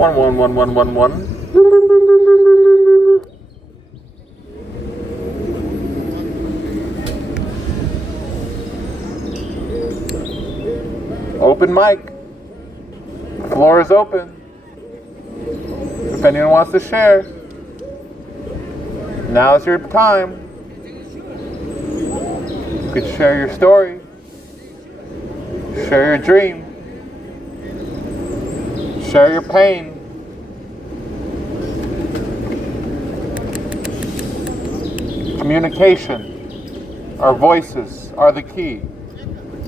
11111. Open mic. Floor is open. If anyone wants to share, now's your time. You could share your story, share your dream, share your pain. Communication, our voices are the key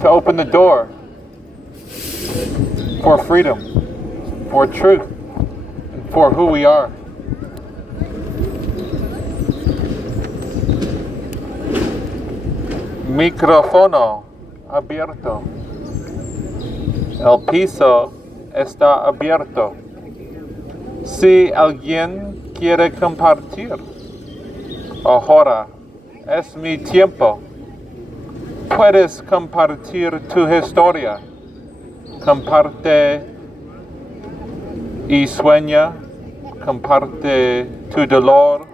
to open the door for freedom, for truth, and for who we are. Micrófono abierto. El piso está abierto. Si alguien quiere compartir, ahora es mi tiempo. Puedes compartir tu historia. Comparte y sueña. Comparte tu dolor.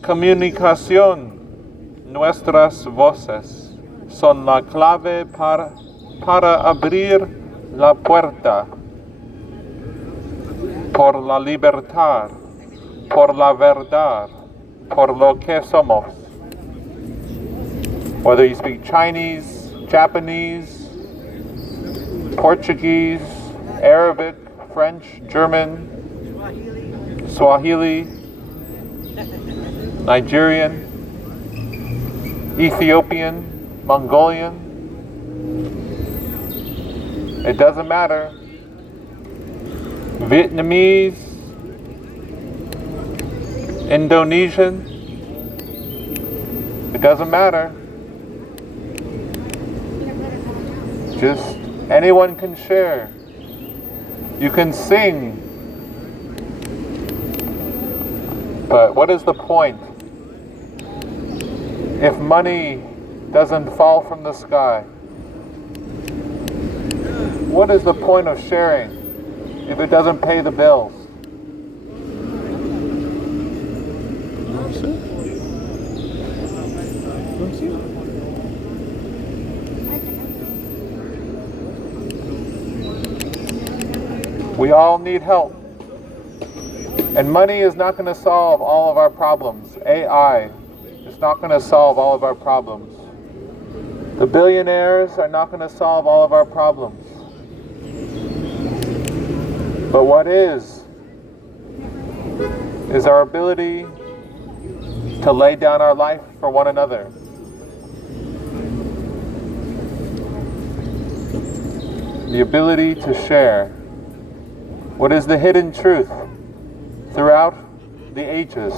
Comunicación. Nuestras voces son la clave para abrir la puerta por la libertad, por la verdad, por lo que somos. Whether you speak Chinese, Japanese, Portuguese, Arabic, French, German, Swahili, Nigerian, Ethiopian, Mongolian, it doesn't matter. Vietnamese, Indonesian, it doesn't matter. Just anyone can share. You can sing. But what is the point if money doesn't fall from the sky? What is the point of sharing if it doesn't pay the bills? We all need help. And money is not going to solve all of our problems. AI is not going to solve all of our problems. The billionaires are not going to solve all of our problems. But what is our ability to lay down our life for one another. The ability to share. What is the hidden truth throughout the ages?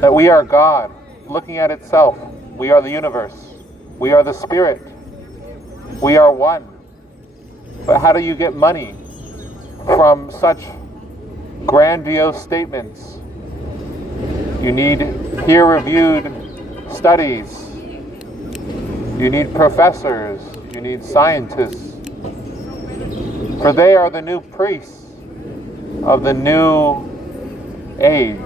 That we are God, looking at itself. We are the universe. We are the spirit. We are one. But how do you get money from such grandiose statements? You need peer-reviewed studies. You need professors. You need scientists. For they are the new priests of the new age.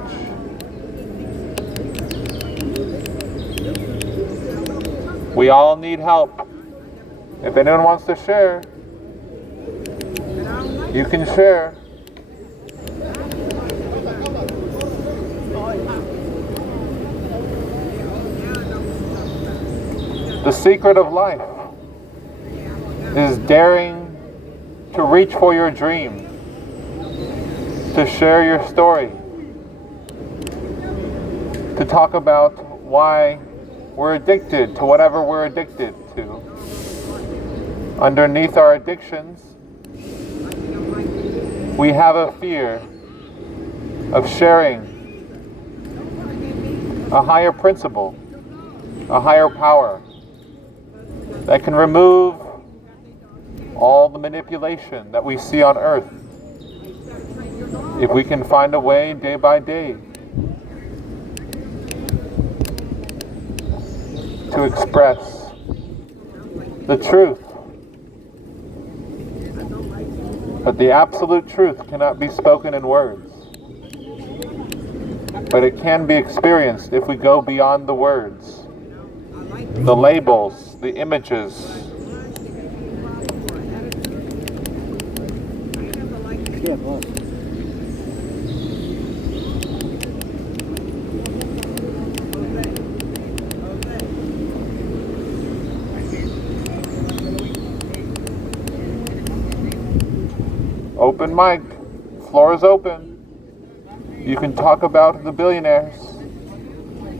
We all need help. If anyone wants to share, you can share. The secret of life is daring to reach for your dream, to share your story, to talk about why we're addicted to whatever we're addicted to. Underneath our addictions, we have a fear of sharing a higher principle, a higher power that can remove all the manipulation that we see on earth. If we can find a way day by day to express the truth, But the absolute truth cannot be spoken in words. But it can be experienced if we go beyond the words, the labels, the images. Open mic. Floor is open. You can talk about the billionaires.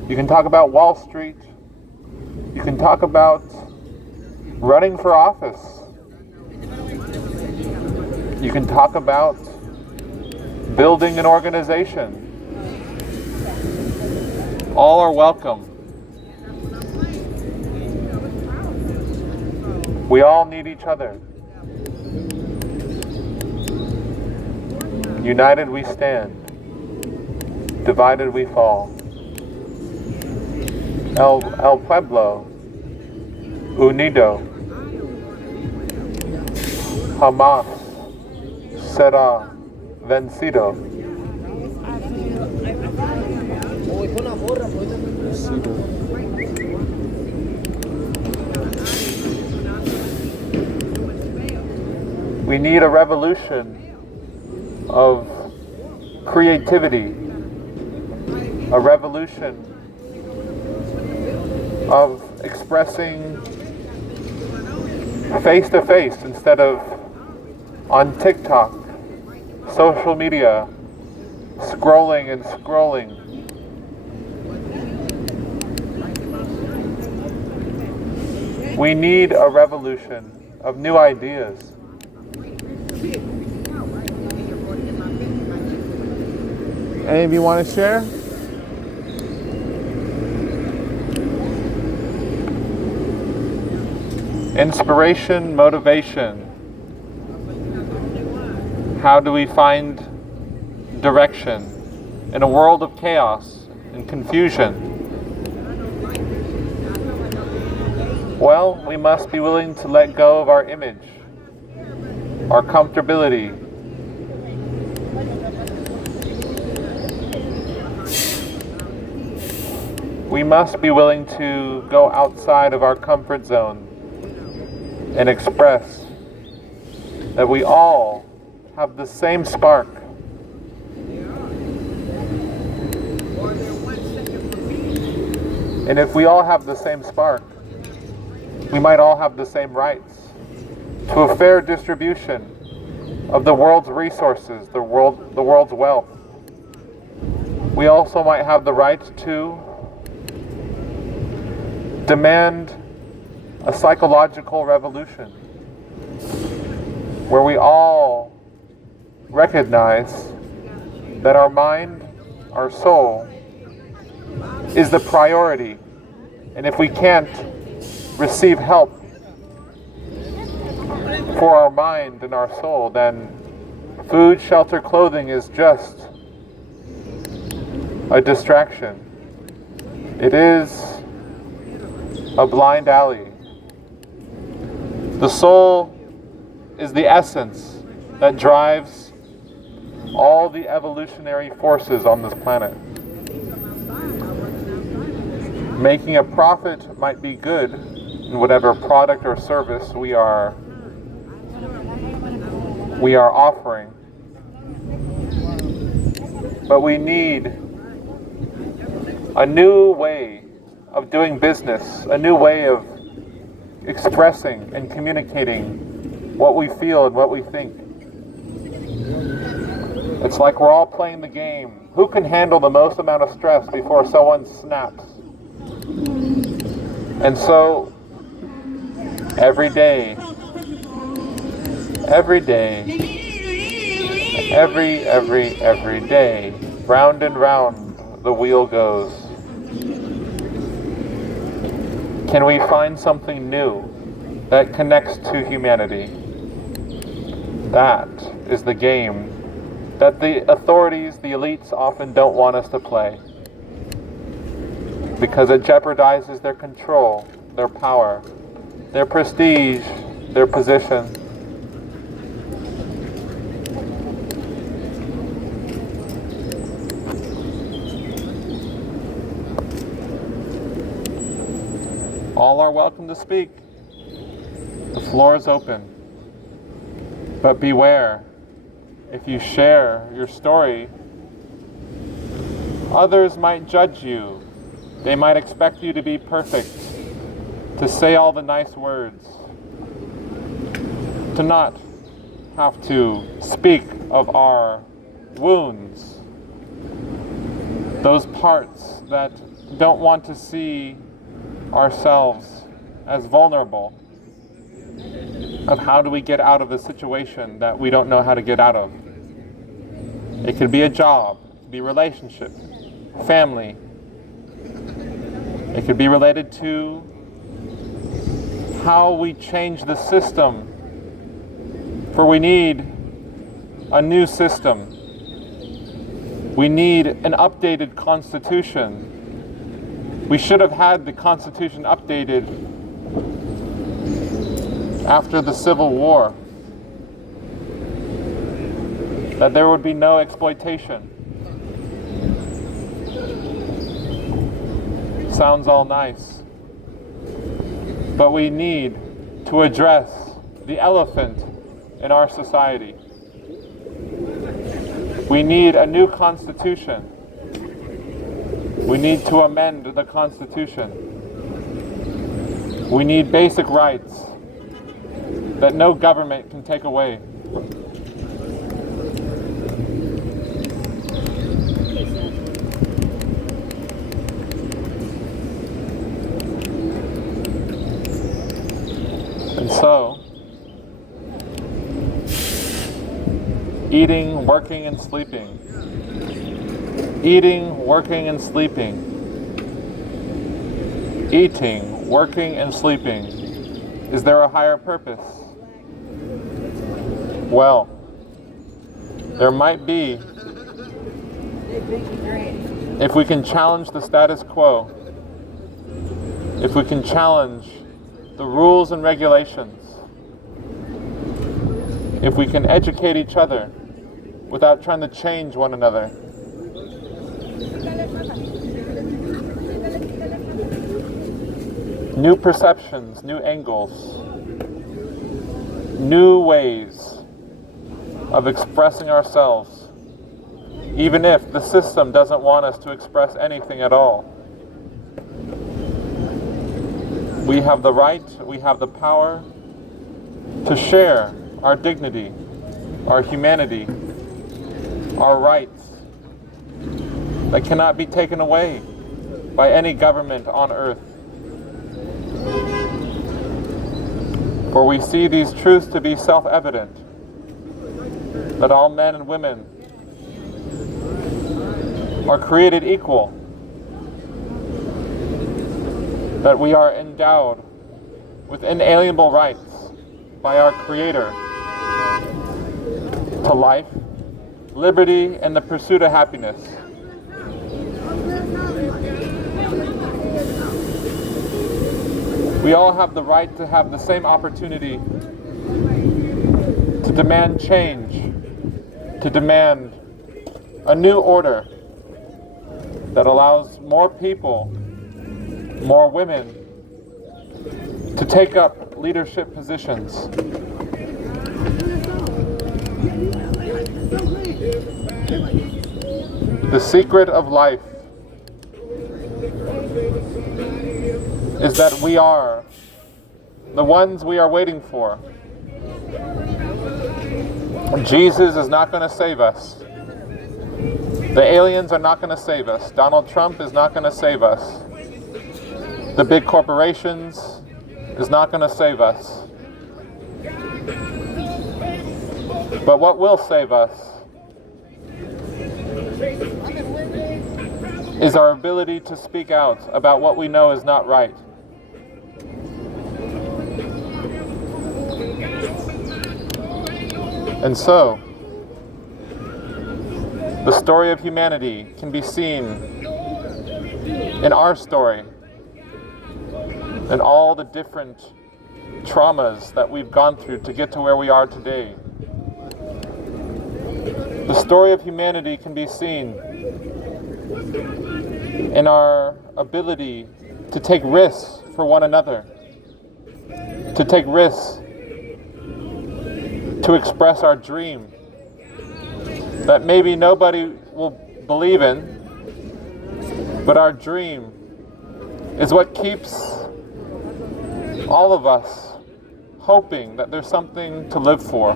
You can talk about Wall Street. You can talk about running for office. You can talk about building an organization. All are welcome. We all need each other. United we stand. Divided we fall. El pueblo unido jamás será vencido. We need a revolution of creativity, a revolution of expressing face to face instead of on TikTok, social media, scrolling and scrolling. We need a revolution of new ideas. Any of you want to share? Inspiration, motivation. How do we find direction in a world of chaos and confusion? Well, we must be willing to let go of our image, our comfortability. We must be willing to go outside of our comfort zone and express that we all have the same spark. And if we all have the same spark, we might all have the same rights to a fair distribution of the world's resources, the world's wealth. We also might have the right to demand a psychological revolution where we all recognize that our mind, our soul, is the priority. And if we can't receive help for our mind and our soul, then food, shelter, clothing is just a distraction. It is a blind alley. The soul is the essence that drives all the evolutionary forces on this planet. Making a profit might be good in whatever product or service we are offering. But we need a new way of doing business, a new way of expressing and communicating what we feel and what we think. It's like we're all playing the game. Who can handle the most amount of stress before someone snaps? And so, every day, every day, round and round the wheel goes. Can we find something new that connects to humanity? That is the game that the authorities, the elites, often don't want us to play, because it jeopardizes their control, their power, their prestige, their position. All are welcome to speak. The floor is open. But beware, if you share your story, others might judge you. They might expect you to be perfect, to say all the nice words, to not have to speak of our wounds, those parts that don't want to see ourselves as vulnerable, of how do we get out of a situation that we don't know how to get out of. It could be a job, it could be a relationship, family. It could be related to how we change the system, for we need a new system. We need an updated constitution. We should have had the Constitution updated after the Civil War, that there would be no exploitation. Sounds all nice, but we need to address the elephant in our society. We need a new Constitution. We need to amend the Constitution. We need basic rights that no government can take away. And so, eating, working, and sleeping. Eating, working, and sleeping. Eating, working, and sleeping. Is there a higher purpose? Well, there might be if we can challenge the status quo, if we can challenge the rules and regulations, if we can educate each other without trying to change one another. New perceptions, new angles, new ways of expressing ourselves, even if the system doesn't want us to express anything at all. We have the right, we have the power to share our dignity, our humanity, our rights that cannot be taken away by any government on earth. For we see these truths to be self-evident, that all men and women are created equal, that we are endowed with inalienable rights by our Creator to life, liberty, and the pursuit of happiness. We all have the right to have the same opportunity to demand change, to demand a new order that allows more people, more women, to take up leadership positions. The secret of life is that we are the ones we are waiting for. Jesus is not going to save us. The aliens are not going to save us. Donald Trump is not going to save us. The big corporations is not going to save us. But what will save us is our ability to speak out about what we know is not right. And so, the story of humanity can be seen in our story, and all the different traumas that we've gone through to get to where we are today. The story of humanity can be seen in our ability to take risks for one another, to take risks, to express our dream that maybe nobody will believe in, but our dream is what keeps all of us hoping that there's something to live for.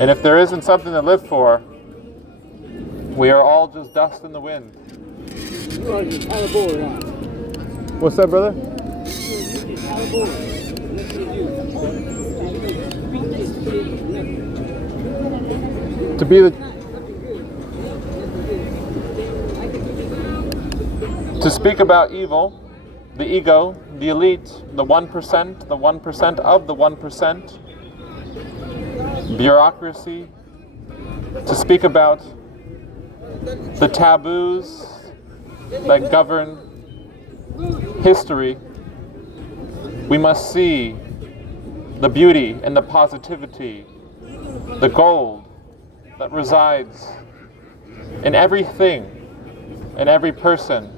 And if there isn't something to live for, we are all just dust in the wind. What's that, brother? To speak about evil, the ego, the elite, the 1% of the 1%, bureaucracy, to speak about the taboos that govern history, we must see the beauty and the positivity, the gold that resides in everything, in every person,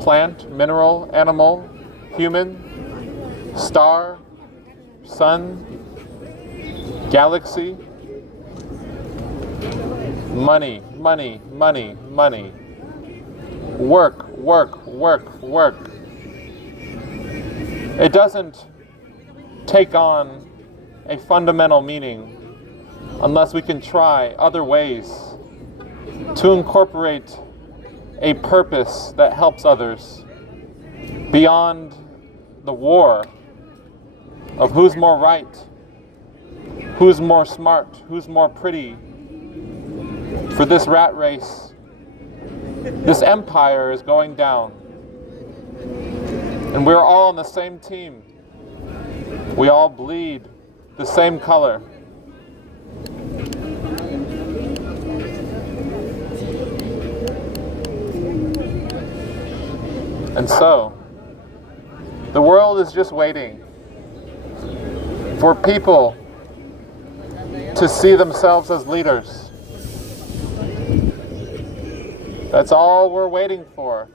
plant, mineral, animal, human, star, sun, galaxy. Money, money, money, money. Work, work, work, work. It doesn't take on a fundamental meaning unless we can try other ways to incorporate a purpose that helps others beyond the war of who's more right, who's more smart, who's more pretty. For this rat race, this empire is going down. And we're all on the same team. We all bleed the same color. And so, the world is just waiting for people to see themselves as leaders. That's all we're waiting for,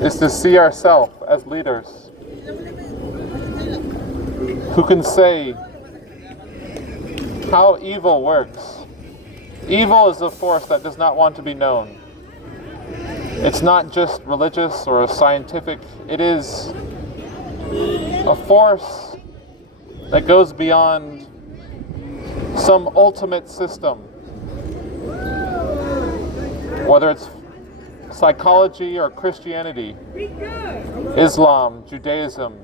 is to see ourselves as leaders who can say how evil works. Evil is a force that does not want to be known. It's not just religious or scientific. It is a force that goes beyond some ultimate system. Whether it's psychology or Christianity, Islam, Judaism.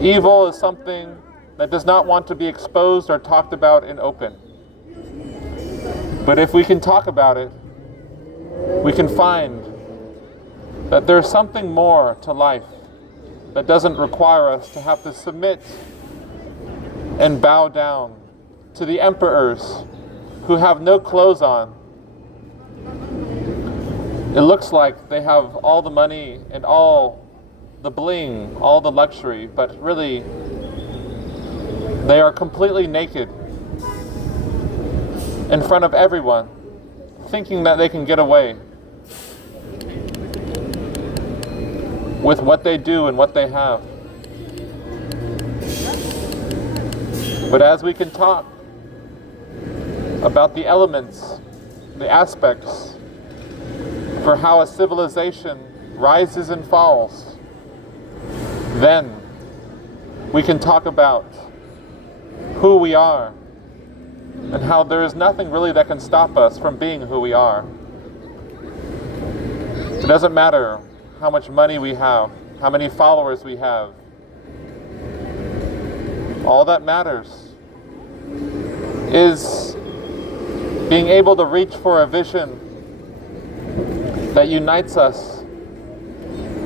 Evil is something that does not want to be exposed or talked about in open. But if we can talk about it, we can find that there's something more to life that doesn't require us to have to submit and bow down to the emperors who have no clothes on. It looks like they have all the money and all the bling, all the luxury, but really they are completely naked in front of everyone, thinking that they can get away with what they do and what they have. But as we can talk about the elements, the aspects for how a civilization rises and falls, then we can talk about who we are and how there is nothing really that can stop us from being who we are. It doesn't matter how much money we have, how many followers we have. All that matters is being able to reach for a vision that unites us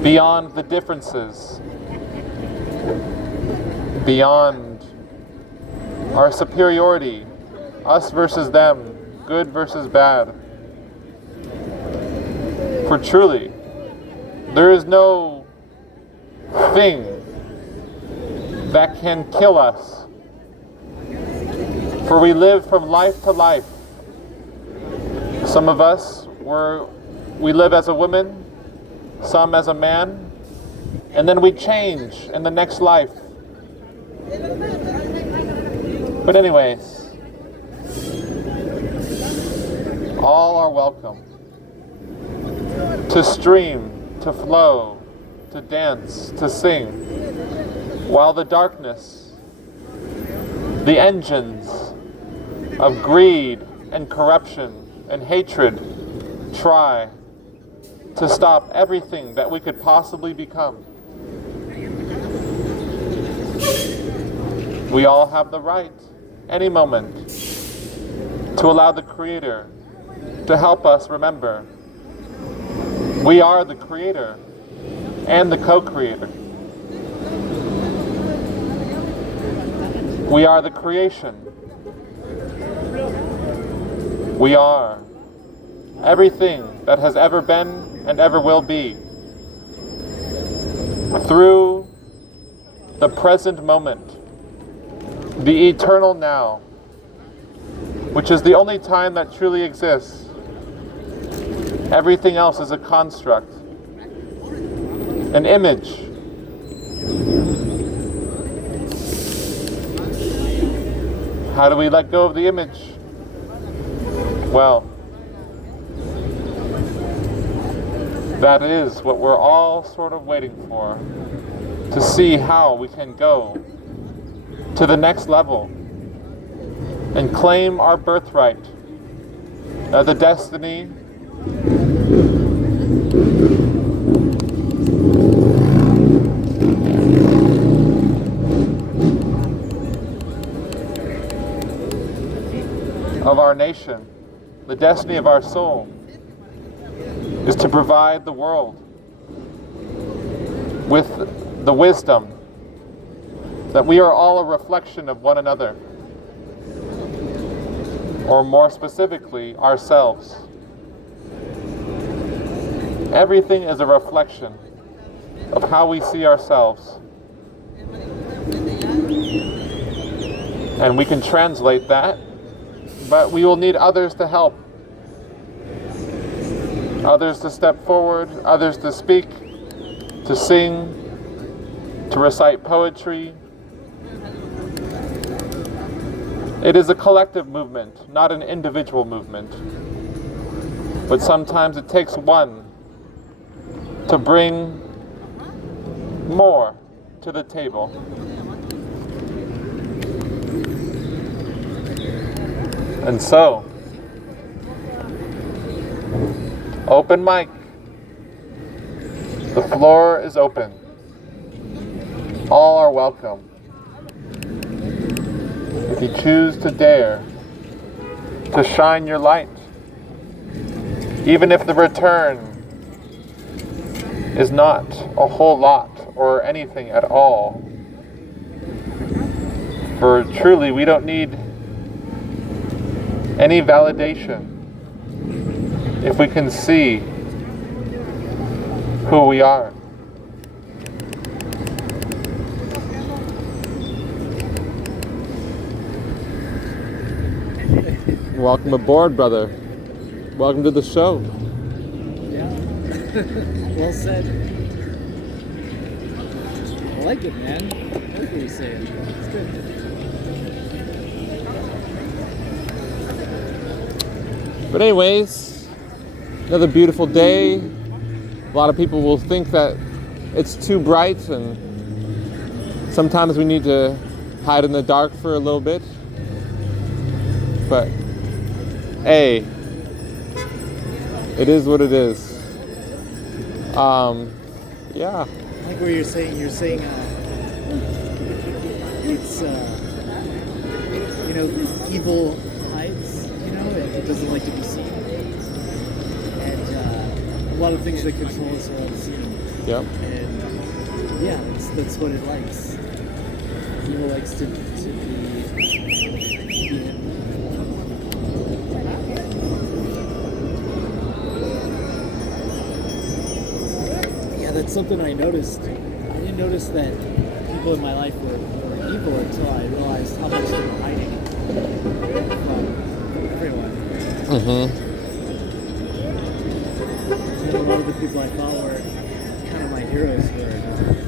beyond the differences, beyond our superiority, us versus them, good versus bad. For truly, there is no thing that can kill us. For we live from life to life. Some of us were we live as a woman, some as a man, and then we change in the next life. But anyways, all are welcome to stream, to flow, to dance, to sing, while the darkness, the engines of greed and corruption and hatred try to stop everything that we could possibly become. We all have the right, any moment, to allow the Creator to help us remember we are the Creator and the co-creator. We are the creation. We are everything that has ever been and ever will be. Through the present moment, the eternal now, which is the only time that truly exists. Everything else is a construct, an image. How do we let go of the image? Well, that is what we're all sort of waiting for, to see how we can go to the next level and claim our birthright as a destiny of our nation. The destiny of our soul is to provide the world with the wisdom that we are all a reflection of one another, or more specifically, ourselves. Everything is a reflection of how we see ourselves. And we can translate that, but we will need others to help. Others to step forward, others to speak, to sing, to recite poetry. It is a collective movement, not an individual movement. But sometimes it takes one to bring more to the table. And so, open mic. The floor is open. All are welcome. If you choose to dare to shine your light, even if the return is not a whole lot or anything at all. For truly, we don't need any validation if we can see who we are. Welcome aboard, brother. Welcome to the show. Yeah. Well said. I like it, man. I like what you're saying. It's good. But anyways, another beautiful day. A lot of people will think that it's too bright, and sometimes we need to hide in the dark for a little bit. But hey, it is what it is. Yeah. I like what you're saying. You're saying it's evil hides. It doesn't like to be seen, and a lot of things that control us are unseen. Yep. And yeah, that's what it likes. Evil likes to be hidden. That's something I noticed. I didn't notice that people in my life were evil until I realized how much they were hiding from everyone. Mm-hmm. people I thought were kind of my heroes were